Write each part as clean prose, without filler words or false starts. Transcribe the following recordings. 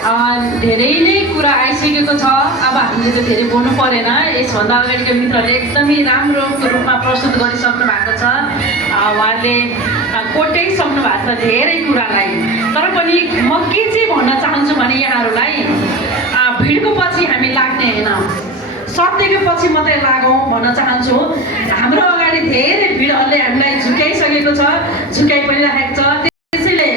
धेरै नै कुरा आइसकेको छ। अब हामीले त धेरै बोल्नु परेन। यसभन्दा अगाडिको मित्रले एकदमै राम्रो रूपमा प्रस्तुत गरिसक्नु भएको छ। उहाँले कोट्याइसक्नु भएको छ धेरै कुरालाई। तर पनि म के चाहिँ भन्न चाहन्छु भने यहाँहरूलाई भिडको पछि हामी लाग्ने होइन, सत्यको पछि मात्रै लागौँ भन्न चाहन्छु। हाम्रो अगाडि धेरै भिडहरूले हामीलाई झुक्याइसकेको छ, झुक्याइ पनि राखेको छ। त्यसैले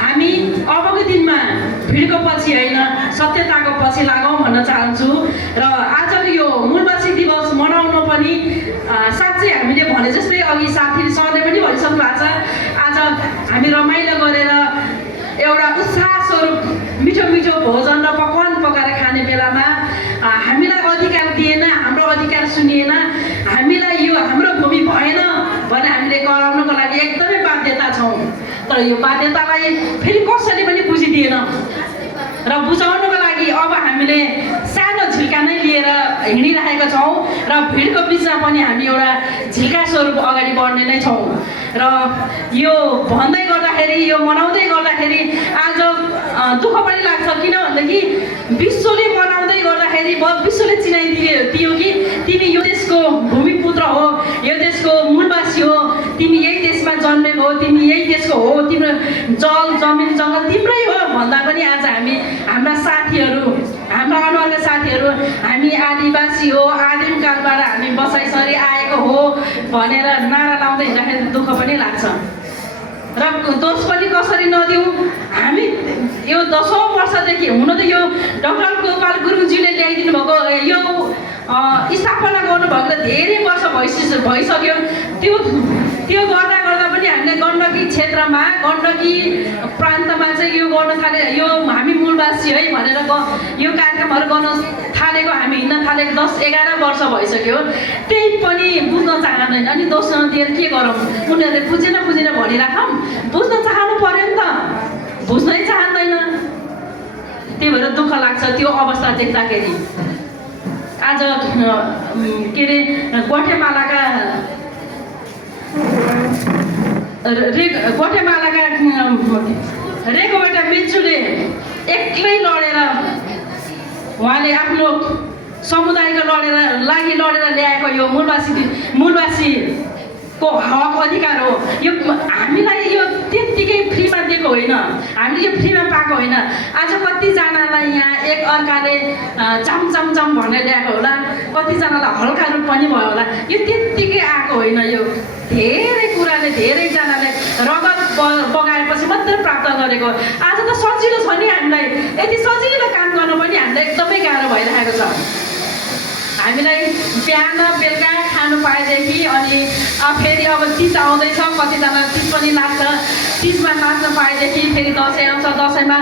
हामी अबको दिनमा भिडको पछि होइन, सत्यताको पछि लागौँ भन्न चाहन्छु। र आजको यो मूलवासी दिवस मनाउन पनि साँच्चै हामीले भने जस्तै अघि साथी सरले पनि भनिसक्नु भएको छ, आज हामी रमाइलो गरेर एउटा उत्साह स्वरूप मिठो मिठो भोजन र पकवान पकाएर खाने बेलामा हामीलाई अधिकार दिएन, हाम्रो अधिकार सुनिएन, हामीलाई यो हाम्रो भूमि भएन भने हामीले गराउनको लागि एकदमै बाध्यता छौँ। तर यो बाध्यतालाई फेरि कसैले पनि बुझिदिएन र बुझाउनको लागि अब हामीले सानो झिल्का नै लिएर हिँडिरहेका छौँ र भिडको बिचमा पनि हामी एउटा झिल्का स्वरूप अगाडि बढ्ने नै छौँ। र यो भन्दै गर्दाखेरि, यो मनाउँदै गर्दाखेरि आज दुःख पनि लाग्छ। किन भनेदेखि विश्वले मनाउँदै गर्दाखेरि विश्वले चिनाइदियो कि तिमी यो देशको भूमिपुत्र हो, यो देशको मूलवासी हो, तिमी यही देशमा जन्मेको हो, तिमी यही देशको हो, तिम्रो जल जमिन जङ्गल तिम्रै हो भन्दा पनि आज हामी हाम्रा साथीहरू, हाम्रा अनुहारका साथीहरू हामी आदिवासी हो, आदिमकालबाट हामी बसाइसरी आएको हो भनेर नारा लाउँदै हिँड्दाखेरि दुःख पनि लाग्छ। र दोष पनि कसरी नदिउँ, हामी यो 10औँ वर्षदेखि हुन त यो डाक्टर गोपाल गुरुङज्यूले ल्याइदिनु भएको यो स्थापना गर्नुभएको त धेरै वर्ष भइसक्यो। त्यो गर्दा गर्दा पनि हामीले गण्डकी क्षेत्रमा, गण्डकी प्रान्तमा चाहिँ यो गर्न थाले, यो हामी मूलवासी है भनेर यो कार्यक्रमहरू गर्न थालेको, हामी हिँड्न थालेको 10-11 वर्ष भइसक्यो। त्यही पनि बुझ्न चाहँदैन। अनि दोष नदिएर के गरौँ, उनीहरूले बुझेन भनिराखौँ, बुझ्न चाहनु पर्यो नि त, बुझ्नै चाहँदैन। त्यही भएर दुःख लाग्छ त्यो अवस्था देख्दाखेरि। आज के अरे ग्वाटेमालाका रेगोबेटा मिन्चुले एक्लै लडेर उहाँले आफ्नो समुदायको लागि लडेर ल्याएको यो मूलवासीको हक अधिकार हो। यो हामीलाई यो त्यत्तिकै फ्रीमा दिएको होइन, हामीले यो फ्रीमा पाएको होइन। आज कतिजनालाई यहाँ एक अर्काले चम भनेर ल्याएको होला, कतिजनालाई हल्का रूप पनि भयो होला। यो त्यत्तिकै आएको होइन, यो धेरै कुराले धेरैजनाले रगत बगाएपछि मात्रै प्राप्त गरेको। आज त सजिलो छ नि, हामीलाई यति सजिलो काम गर्न पनि हामीलाई एकदमै गाह्रो भइरहेको छ। हामीलाई बिहान बेलुका खानु पाएदेखि अनि फेरि अब तिज आउँदैछ, कतिजना तिज पनि लाग्छ, तिजमा नाच्न पाएदेखि फेरि दसैँ आउँछ, दसैँमा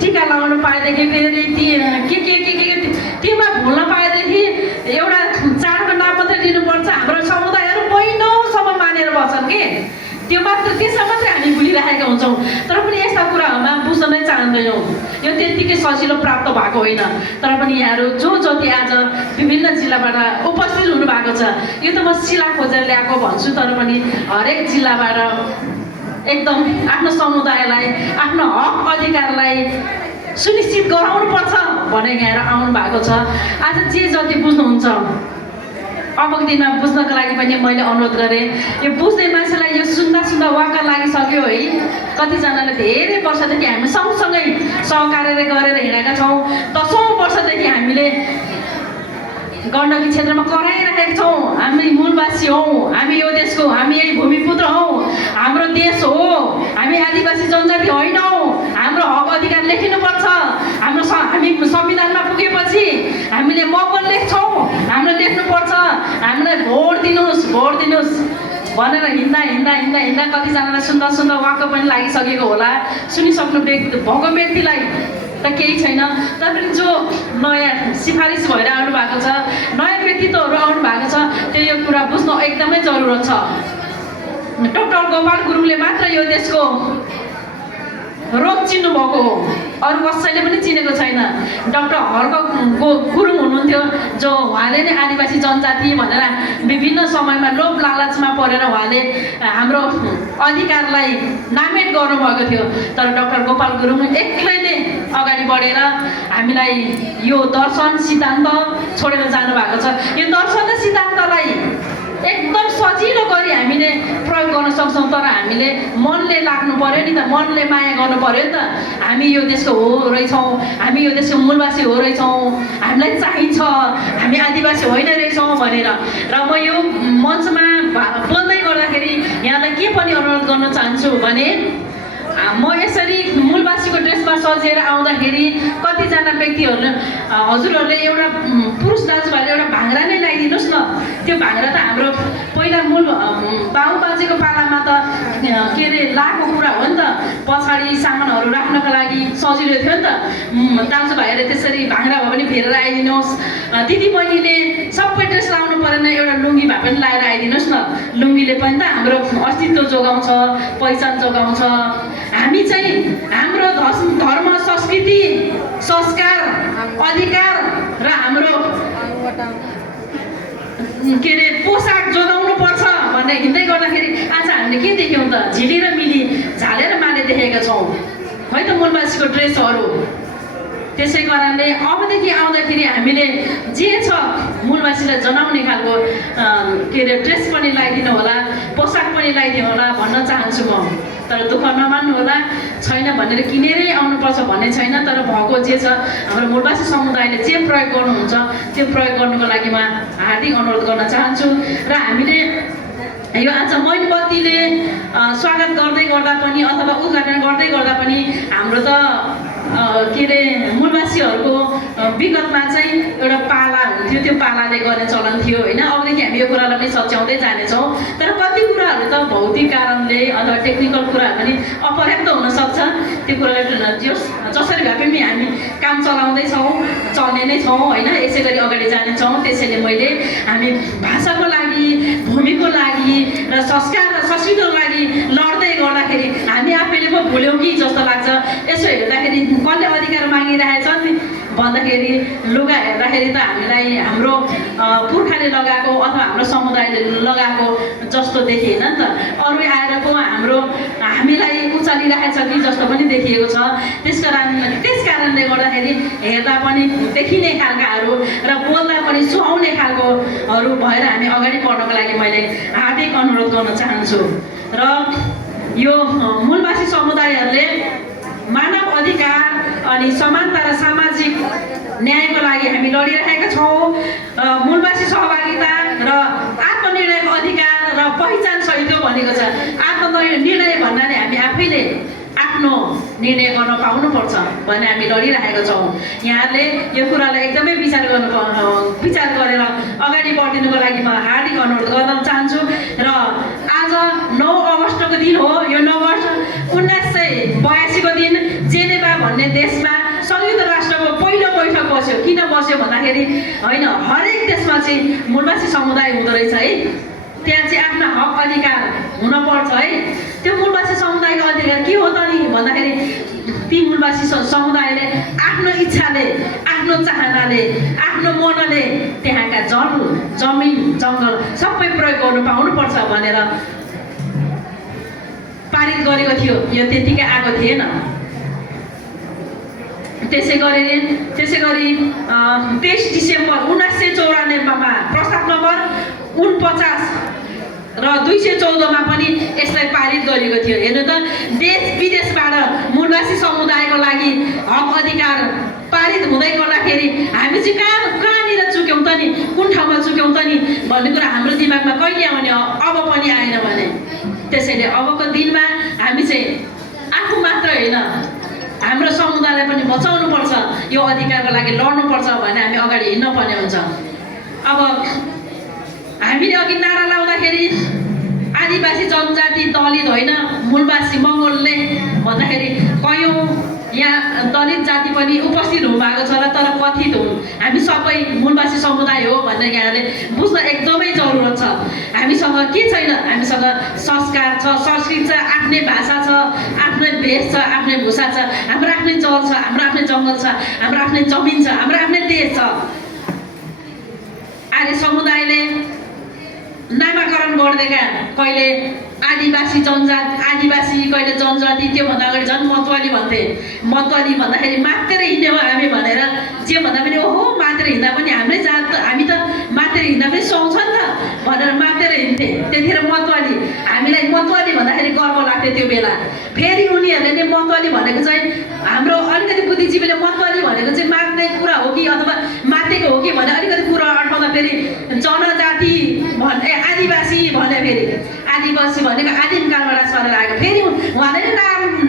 टिका लगाउनु पाएदेखि फेरि के त्योमा भुल्न पाएदेखि एउटा चाडको नाम मात्रै लिनुपर्छ। हाम्रो समुदायहरू महिनौसम्म मानेर बस्छन् कि त्यसमा मात्रै हामी भुलिरहेका हुन्छौँ। तर पनि यस्ता कुराहरूमा बुझ्न नै चाहँदैनौँ। यो त्यत्तिकै सजिलो प्राप्त भएको होइन। तर पनि यहाँहरू जो जति आज विभिन्न जिल्लाबाट उपस्थित हुनुभएको छ, यो त म शिला खोजेर ल्याएको भन्छु, तर पनि हरेक जिल्लाबाट एकदम आफ्नो समुदायलाई, आफ्नो हक अधिकारलाई सुनिश्चित गराउनुपर्छ भनेर यहाँ आउनु भएको छ। आज जे जति बुझ्नुहुन्छ, अबको दिनमा बुझ्नको लागि पनि मैले अनुरोध गरेँ। यो बुझ्ने मान्छेलाई यो सुन्दा वाक्क लागिसक्यो है। कतिजनाले धेरै वर्षदेखि हामी सँगसँगै सहकार्य गरेर हिँडेका छौँ। 10औँ वर्षदेखि हामीले गण्डकी क्षेत्रमा कराइरहेका छौँ, हामी मूलवासी हौँ, हामी यो देशको, हामी यही भूमिपुत्र हौँ, हाम्रो देश हो, हामी आदिवासी जनजाति होइनौँ, हाम्रो हक अधिकार लेखिनुपर्छ। हामी संविधानमा पुगेपछि हामीले मगन लेख्छौँ, हाम्रो लेख्नुपर्छ, हामीलाई भोट दिनुहोस् भनेर हिँड्दा कतिजनालाई सुन्दा वाक्क पनि लागिसकेको होला। सुनिसक्नु भएको व्यक्तिलाई त केही छैन। तर जो नयाँ सिफारिस भएर आउनु भएको छ, नयाँ व्यक्तित्वहरू आउनु भएको छ, त्यो यो कुरा बुझ्न एकदमै जरुरत छ। डाक्टर गोपाल गुरुङले मात्र यो देशको रोग चिन्नु भएको हो, अरू कसैले पनि चिनेको छैन। डाक्टर हर्क गुरुङ हुनुहुन्थ्यो, जो उहाँले नै आदिवासी जनजाति भनेर विभिन्न समयमा लोभ लालचमा परेर उहाँले हाम्रो अधिकारलाई नामेट गर्नुभएको थियो। तर डाक्टर गोपाल गुरुङ एक्लै नै अगाडि बढेर हामीलाई यो दर्शन सिद्धान्त छोडेर जानुभएको छ। यो दर्शन र सिद्धान्तलाई एकदम सजिलो गरी हामीले प्रयोग गर्न सक्छौँ, तर हामीले मनले लाग्नु पर्यो नि त, मनले माया गर्नु पर्यो नि त। हामी यो देशको हो रहेछौँ, हामी यो देशको मूलवासी हो रहेछौँ, हामीलाई चाहिन्छ, हामी आदिवासी होइन रहेछौँ भनेर। र म यो मञ्चमा बोल्दै गर्दाखेरि यहाँलाई के पनि अनुरोध गर्न चाहन्छु भने म यसरी मूलवासीको ड्रेसमा सजिएर आउँदाखेरि कतिजना व्यक्तिहरूले हजुरहरूले एउटा पुरुष दाजुभाइले एउटा भाङ्रा नै लगाइदिनुहोस् न। त्यो भाङ्रा त हाम्रो पहिला मूल बाउ बाजेको पालामा त के अरे लाएको कुरा हो नि त, पछाडि सामानहरू राख्नको लागि सजिलो थियो नि त। दाजुभाइहरूले त्यसरी भाङ्रा भए पनि फेरेर आइदिनुहोस्। दिदीबहिनीले सबै ड्रेस लाउनु परेन, एउटा लुङ्गी भए पनि लगाएर आइदिनुहोस् न। लुङ्गीले पनि त हाम्रो अस्तित्व जोगाउँछ, पहिचान जोगाउँछ। हामी चाहिँ हाम्रो धर्म, संस्कृति, संस्कार, अधिकार र हाम्रो के अरे पोसाक जोगाउनु पर्छ भन्ने हिँड्दै गर्दाखेरि आज हामीले के देख्यौँ त? झिली र मिली, झालेर माले देखेका छौँ है त मूलवासीको ड्रेसहरू। त्यसै कारणले अबदेखि आउँदाखेरि हामीले जे छ मूलवासीलाई जनाउने खालको के अरे ड्रेस पनि लगाइदिनु होला, पोसाक पनि लगाइदिनु होला भन्न चाहन्छु म। तर दुःख नमान्नु होला, छैन भनेर किनेरै आउनुपर्छ भन्ने छैन। तर भएको जे छ हाम्रो मूलवासी समुदायले जे प्रयोग गर्नुहुन्छ त्यो प्रयोग गर्नुको लागि म हार्दिक अनुरोध गर्न चाहन्छु। र हामीले यो आज मैनबत्तीले स्वागत गर्दै गर्दा पनि अथवा उद्घाटन गर्दै गर्दा पनि हाम्रो त के अरे मूलवासीहरूको विगतमा चाहिँ एउटा पाला हुन्थ्यो, त्यो पालाले गर्ने चलन थियो होइन। अबदेखि हामी यो कुरालाई पनि सच्याउँदै जानेछौँ। तर कति कुराहरू त भौतिक कारणले अथवा टेक्निकल कुराहरू पनि अपर्याप्त हुनसक्छ। त्यो कुरालाई जसरी भए पनि हामी काम चलाउँदैछौँ, चल्ने नै छौँ होइन। यसै गरी अगाडि जानेछौँ। त्यसैले मैले हामी भाषाको लागि, भूमिको लागि र संस्कार र संस्कृतिको लागि लड्दै गर्दाखेरि हामी आफैले पो भुल्यौँ कि जस्तो लाग्छ। यसो हेर्दाखेरि कसले अधिकार मागिरहेछन् भन्दाखेरि लुगा हेर्दाखेरि त हामीलाई हाम्रो पुर्खाले लगाएको अथवा हाम्रो समुदायले लगाएको जस्तो देखिएन नि त। अरू आएर पो हामीलाई उचालिरहेछ कि जस्तो पनि देखिएको छ। त्यस कारणले गर्दाखेरि हेर्दा पनि देखिने खालकाहरू र बोल्दा पनि सुहाउने खालकोहरू भएर हामी अगाडि बढ्नको लागि मैले हार्दिक अनुरोध गर्न चाहन्छु। र यो मूलवासी समुदायहरूले मानव अधिकार अनि समानता र सामाजिक न्यायको लागि हामी लडिरहेका छौँ। मूलवासी सहभागिता र आत्मनिर्णयको अधिकार र पहिचान सहितको भनेको छ। आत्मनिर्णय भन्नाले हामी आफैले आफ्नो निर्णय गर्न पाउनुपर्छ भन्ने हामी लडिरहेका छौँ। यहाँले यो कुरालाई एकदमै विचार गरेर अगाडि बढिदिनुको लागि म हार्दिक अनुरोध गर्न चाहन्छु। र आज 9 अगस्तको दिन हो। यो 9 अगस्त 1982 को दिन जेनेभा भन्ने देशमा संयुक्त राष्ट्रको पहिलो बैठक बस्यो। किन बस्यो भन्दाखेरि होइन, हरेक देशमा चाहिँ मूलवासी समुदाय हुँदो रहेछ है। त्यहाँ चाहिँ आफ्नो हक अधिकार हुनपर्छ है। त्यो मूलवासी समुदायको अधिकार के हो त नि भन्दाखेरि ती मूलवासी समुदायले आफ्नो इच्छाले, आफ्नो चाहनाले, आफ्नो मनले त्यहाँका जल, जमिन, जङ्गल सबै प्रयोग गर्नु पाउनुपर्छ भनेर पारित गरेको थियो। यो त्यतिकै आएको थिएन। त्यसै गरी 23 डिसेम्बर 1994 प्रस्ताव नम्बर 49 र 214 पनि यसलाई पारित गरेको थियो। हेर्नु त, देश विदेशबाट मूलवासी समुदायको लागि हक अधिकार पारित हुँदै गर्दाखेरि हामी चाहिँ कहाँनिर चुक्यौँ त नि, कुन ठाउँमा चुक्यौँ त नि भन्ने कुरा हाम्रो दिमागमा कहिले आउने, अब पनि आएन भने। त्यसैले अबको दिनमा हामी चाहिँ आफू मात्र होइन, हाम्रो समुदायलाई पनि बचाउनुपर्छ, यो अधिकारको लागि लड्नुपर्छ भने हामी अगाडि हिँड्न पर्ने हुन्छ। अब हामीले अघि नारा लाउँदाखेरि आदिवासी जनजाति दलित होइन, मूलवासी मङ्गोलले भन्दाखेरि कयौँ यहाँ दलित जाति पनि उपस्थित हुनुभएको छ। र तर कथित हुन्, हामी सबै मूलवासी समुदाय हो भनेर यहाँले बुझ्न एकदमै जरुरत छ। हामीसँग के छैन? हामीसँग संस्कार छ, संस्कृति छ, आफ्नै भाषा छ, आफ्नै भेष छ, आफ्नै भूषा छ, हाम्रो आफ्नै जल छ, हाम्रो आफ्नै जङ्गल छ, हाम्रो आफ्नै जमिन छ, हाम्रो आफ्नै देश छ। आर्य समुदायले नामाकरण गरिदिएका कहिले आदिवासी जनजात आदिवासी कहिले जनजाति त्योभन्दा अगाडि झन् मतवाली भन्थे। मतवाली भन्दाखेरि मात्र हिँड्ने हो हामी भनेर जे भन्दा पनि ओहो मात्र हिँड्दा पनि हाम्रै जात हामी त मात्र हिँड्दा पनि सुहाउँछ नि त भनेर मात्र हिँड्थे। त्यतिखेर मतवाली हामीलाई मतवाली भन्दाखेरि गर्व लाग्थ्यो त्यो बेला। फेरि उनीहरूले नै मतवाली भनेको चाहिँ हाम्रो अलिकति बुद्धिजीवीले मतवाली भनेको चाहिँ मात्ने कुरा हो कि अथवा मातेको हो कि भने अलिकति कुरा अड्काउँदा फेरि जनजाति भने आदिवासी भने फेरि आदिवासी भनेको आदिमकालबाट सरेर आएको। फेरि उहाँले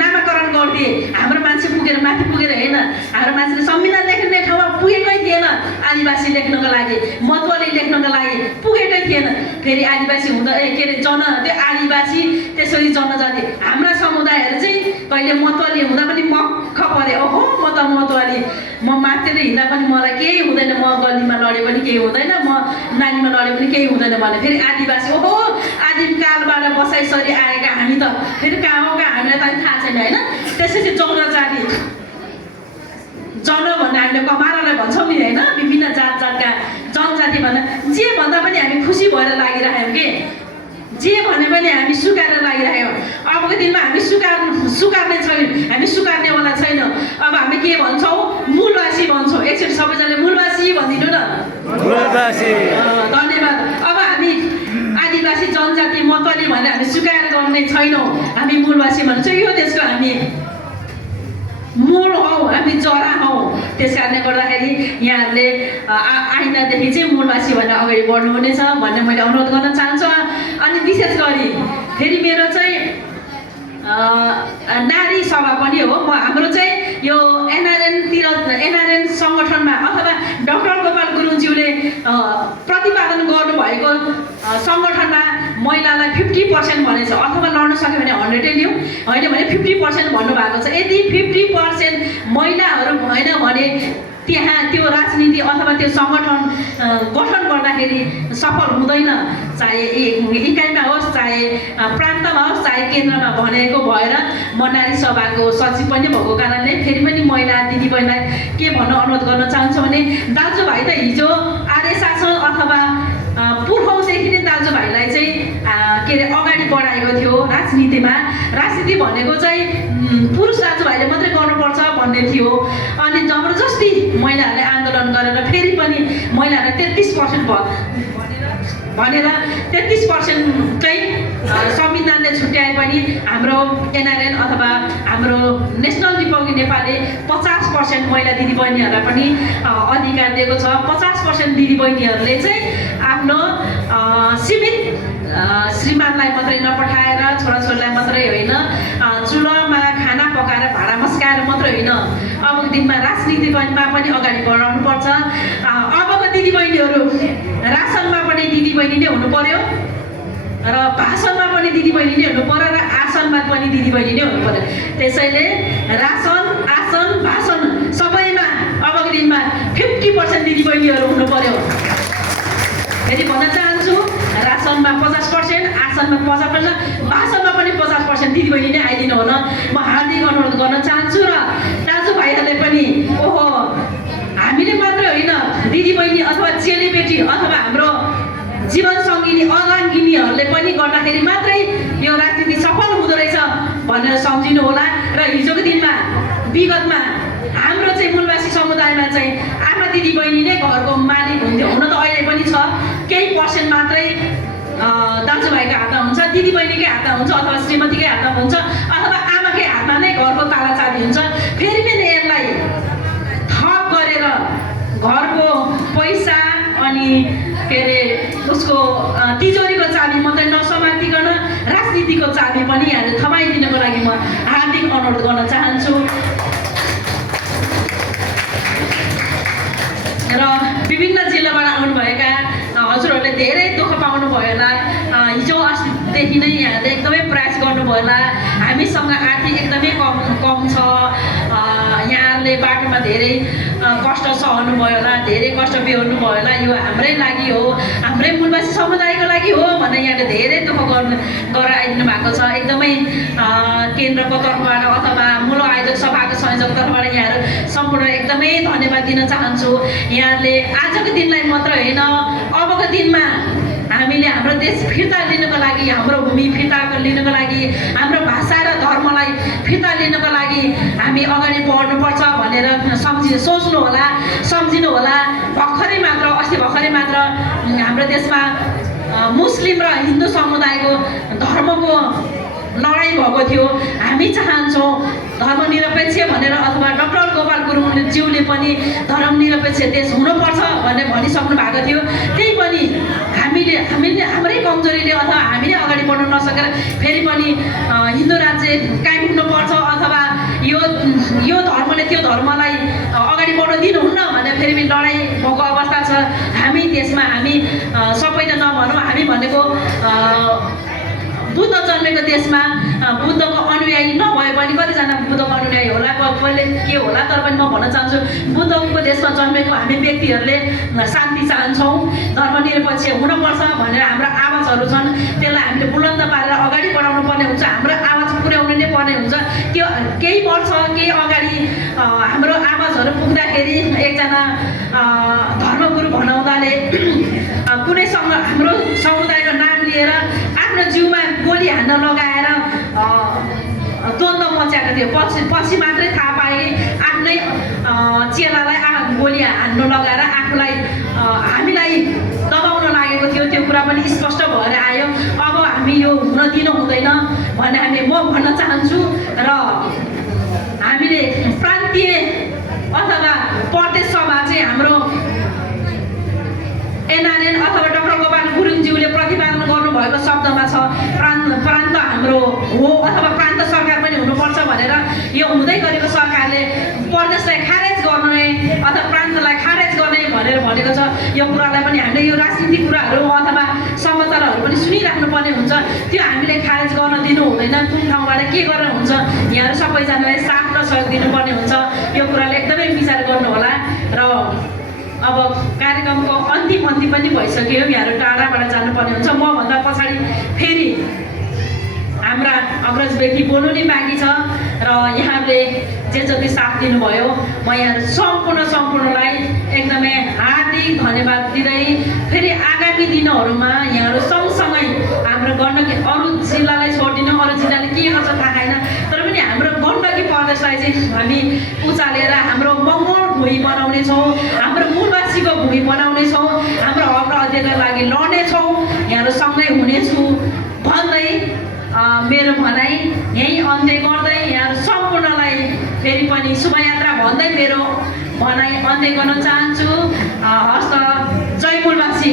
नामाकरण गरिदिए। हाम्रो मान्छे पुगेर माथि पुगेर होइन, हाम्रो मान्छेले संविधान लेख्ने ठाउँमा पुगेकै थिएन। आदिवासी लेख्नको लागि मतवाली लेख्नको लागि पुगेकै थिएन। फेरि आदिवासी हुँदा के अरे त्यो आदिवासी त्यसरी जनजाति हाम्रा समुदायहरू चाहिँ कहिले मतवाली हुँदा पनि मक्ख परे। ओहो म त मतवाली, म मात्र हिँड्दा पनि मलाई केही हुँदैन, म गल्लीमा लडे पनि केही हुँदैन, म नानीमा लडे पनि केही हुँदैन भने फेरि आदिवासी ओहो आदिमकालबाट बसाइसरी आएका हामी त फेरि कहाँ हो कहाँ हामीलाई त थाहा छैन होइन। त्यसपछि जनजाति जन भन्दा हामीले कमारालाई भन्छौँ नि होइन, विभिन्न जात जातका जनजाति भन्दा जे भन्दा पनि हामी खुसी भएर लागिरहेछौँ कि जे भने पनि हामी स्वीकारेर लागिरहेछौँ। अबको दिनमा हामी स्वीकार्ने छैन, हामी स्वीकार्नेवाला छैन। अब हामी के भन्छौँ मूलवासी भन्छौँ। एकचोटि सबैजनाले मूलवासी भनिदिनु न। धन्यवाद। अब हामी आदिवासी जनजाति मतवाली भनेर हामी स्वीकार गर्ने छैनौँ, हामी मूलवासी भन्छौँ। यो देशको हामी मूल हौ, हामी जरा हौ। त्यस कारणले गर्दाखेरि यहाँहरूले आइन्दादेखि चाहिँ मूलवासी भनेर अगाडि बढ्नुहुनेछ भन्ने मैले अनुरोध गर्न चाहन्छु। अनि विशेष गरी फेरि मेरो चाहिँ नारी सभा पनि हो। हाम्रो चाहिँ यो एनआरएन सङ्गठनमा अथवा डाक्टर गोपाल गुरुङज्यूले प्रतिपादन गर्नुभएको सङ्गठनमा महिलालाई 50% भनेको छ, अथवा लड्न सक्यो भने 100 लिउँ, होइन भने 50% भन्नुभएको छ। यदि 50% महिलाहरू भएन भने त्यहाँ त्यो राजनीति अथवा त्यो सङ्गठन गठन गर्दाखेरि सफल हुँदैन। चाहे इकाइमा होस्, चाहे प्रान्तमा होस्, चाहे केन्द्रमा भनेको भएर म नारी सभाको सचिव पनि भएको कारणले फेरि पनि महिला दिदीबहिनीलाई के भन्न अनुरोध गर्न चाहन्छु भने दाजुभाइ त हिजो आर्य शासन अथवा पूर्वौँदेखि नै दाजुभाइलाई चाहिँ के अरे अगाडि बढाएको थियो राजनीतिमा। राजनीति भनेको चाहिँ पुरुष दाजुभाइले मात्रै गर्नुपर्छ भन्ने थियो। अनि जबरजस्ती महिलाहरूले आन्दोलन गरेर फेरि पनि महिलाहरूलाई 33% भनेर 33% चाहिँ संविधानले छुट्याए पनि हाम्रो एनआरएन अथवा हाम्रो नेसनल रिपब्लिक नेपालले 50% महिला दिदीबहिनीहरूलाई पनि अधिकार दिएको छ। 50% दिदीबहिनीहरूले चाहिँ आफ्नो सीमित श्रीमानलाई मात्रै नपठाएर छोराछोरीलाई मात्रै होइन, चुलोमा खाना पकाएर भाँडा मस्काएर मात्रै होइन, अबको दिनमा राजनीतिमा पनि अगाडि बढाउनुपर्छ। अबको दिदीबहिनीहरू रासनमा पनि दिदीबहिनी नै हुनु पर्यो र भाषणमा पनि दिदीबहिनी नै हुनु पर्यो र आसनमा पनि दिदीबहिनी नै हुनु पर्यो। त्यसैले रासन आसन भाषण सबैमा अबको दिनमा 50% दिदीबहिनीहरू हुनु पर्यो। फेरि भन्न चाहन्छु रासनमा 50%, आसनमा 50%, भाषणमा पनि 50% दिदीबहिनी नै आइदिनु हुन म हार्दिक अनुरोध गर्न चाहन्छु। र दाजुभाइहरूले पनि ओहो हामीले मात्रै होइन, दिदीबहिनी अथवा चेलीबेटी अथवा हाम्रो जीवनसङ्गिनी अर्धाङ्गिनीहरूले पनि गर्दाखेरि मात्रै यो राजनीति सफल हुँदो रहेछ भनेर सम्झिनु होला। र हिजोको दिनमा विगतमा हाम्रो चाहिँ मूलवासी समुदायमा चाहिँ आमा दिदीबहिनी नै घरको मालिक हुन्थ्यो। हुन त अहिले पनि छ, केही पर्सेन्ट मात्रै दाजुभाइको हातमा हुन्छ, दिदीबहिनीकै हातमा हुन्छ, अथवा श्रीमतीकै हातमा हुन्छ, अथवा आमाकै हातमा नै घरको ताला चाबी हुन्छ। फेरि पनि यसलाई थप गरेर घरको पैसा अनि के अरे उसको तिजोरीको चाबी मात्रै नसमातिकन राजनीतिको चाबी पनि यहाँले थमाइदिनको लागि म हार्दिक अनुरोध गर्न चाहन्छु। र विभिन्न जिल्लाबाट आउनुभएका हजुरहरूले धेरै दुःख पाउनुभयो होला। हिजो अस्तिदेखि नै यहाँले एकदमै प्रयास गर्नुभयो होला। हामीसँग आर्थिक एकदमै कम छ। यहाँले बाटोमा धेरै कष्ट सहनुभयो होला, धेरै कष्ट बेहोर्नुभयो होला। यो हाम्रै लागि हो, हाम्रै मूलवासी समुदायको लागि हो भनेर यहाँले धेरै दुःख गरेर आइदिनु भएको छ। एकदमै केन्द्रको तर्फबाट अथवा मूल आयोजक सभाको संयोजक तर्फबाट यहाँहरू सम्पूर्ण एकदमै धन्यवाद दिन चाहन्छु। यहाँले आजको दिनलाई मात्र होइन, अबको दिनमा हामीले हाम्रो देश फिर्ता लिनको लागि, हाम्रो भूमि फिर्ता लिनको लागि, हाम्रो भाषा र धर्मलाई फिर्ता लिनको लागि हामी अगाडि बढ्नुपर्छ भनेर सोच्नु होला, सम्झिनु होला। अस्ति भर्खरै मात्र हाम्रो देशमा मुस्लिम र हिन्दू समुदायको धर्मको लडाइँ भएको थियो। हामी चाहन्छौँ धर्मनिरपेक्ष भनेर, अथवा डाक्टर गोपाल गुरुङज्यूले पनि धर्मनिरपेक्ष देश हुनुपर्छ भनेर भनिसक्नु भएको थियो। त्यही पनि हाम्रै कमजोरीले अथवा हामीले अगाडि बढ्न नसकेर फेरि पनि हिन्दू राज्य कायम हुनुपर्छ अथवा यो धर्मले त्यो धर्मलाई अगाडि बढ्न दिनुहुन्न भनेर फेरि पनि लडाइँ भएको अवस्था छ हामी देशमा। हामी सबै त नभनौँ, हामी भनेको बुद्ध जन्मेको देशमा बुद्धको अनुयायी नभए पनि कतिजना बुद्धको अनुयायी होला, कहिले के होला, तर पनि म भन्न चाहन्छु बुद्धको देशमा जन्मेको हामी व्यक्तिहरूले शान्ति चाहन्छौँ, धर्मनिरपेक्ष हुनुपर्छ भनेर हाम्रो आवाजहरू छन्। त्यसलाई हामीले बुलन्द पारेर अगाडि बढाउनु पर्ने हुन्छ, हाम्रो आवाज पुर्याउनु नै पर्ने हुन्छ। त्यो केही वर्ष केही अगाडि हाम्रो आवाजहरू पुग्दाखेरि एकजना धर्मगुरु भनाउँदाले हाम्रो समुदायको नाम लिएर आफ्नो जिउमा गोली हान्न लगाएर द्वन्द्व मचाएको थियो। पछि मात्रै थाहा पाए आफ्नै चेलालाई गोली हान्नु लगाएर हामीलाई दबाउन लागेको थियो। त्यो कुरा पनि स्पष्ट भएर आयो। अब हामी यो हुन दिनु हुँदैन भन्ने म भन्न चाहन्छु। र हामीले प्रान्तीय अथवा प्रदेश सभा चाहिँ हाम्रो एनआरएन अथवा डाक्टर गोपाल गुरुङज्यूले प्रतिपादन गर्नुभएको शब्दमा छ प्रान्त हाम्रो हो अथवा प्रान्त सरकार पनि हुनुपर्छ भनेर। यो हुँदै गरेको सरकारले प्रदेशलाई खारेज गर्ने अथवा प्रान्तलाई खारेज गर्ने भनेर भनेको छ। यो कुरालाई पनि हामीले यो राजनीतिक कुराहरू अथवा समाचारहरू पनि सुनिराख्नु पर्ने हुन्छ। त्यो हामीले खारेज गर्न दिनु हुँदैन। कुन ठाउँबाट के गरेर हुन्छ, यहाँहरू सबैजनालाई साथ र सहयोग दिनुपर्ने हुन्छ। यो कुरालाई एकदमै विचार गर्नु होला। र अब कार्यक्रमको अन्तिम पनि भइसक्यो, यहाँहरू टाढाबाट जानुपर्ने हुन्छ। मभन्दा पछाडि फेरि हाम्रा अग्रज व्यक्ति बोल्नु नै बाँकी छ। र यहाँहरूले जे जति साथ दिनुभयो म यहाँहरू सम्पूर्णलाई एकदमै हार्दिक धन्यवाद दिँदै फेरि आगामी दिनहरूमा यहाँहरू सँगसँगै हाम्रो गण्डकी अरू जिल्लालाई छोडिदिनु, अरू जिल्लाले के गर्छ थाहा छैन, तर पनि हाम्रो गण्डकी प्रदेशलाई चाहिँ हामी उचालेर हाम्रो मङ्गल भूमि बनाउनेछौँ, हाम्रो मूलवासीको भूमि बनाउनेछौँ, हाम्रो हक र अधिकारको लागि लड्नेछौँ, यहाँहरू सँगै हुनेछु भन्दै मेरो भनाइ यहीँ अन्त्य गर्दै यहाँहरू सम्पूर्णलाई फेरि पनि शुभयात्रा भन्दै मेरो भनाइ अन्त्य गर्न चाहन्छु। हस्त जय मूलवासी।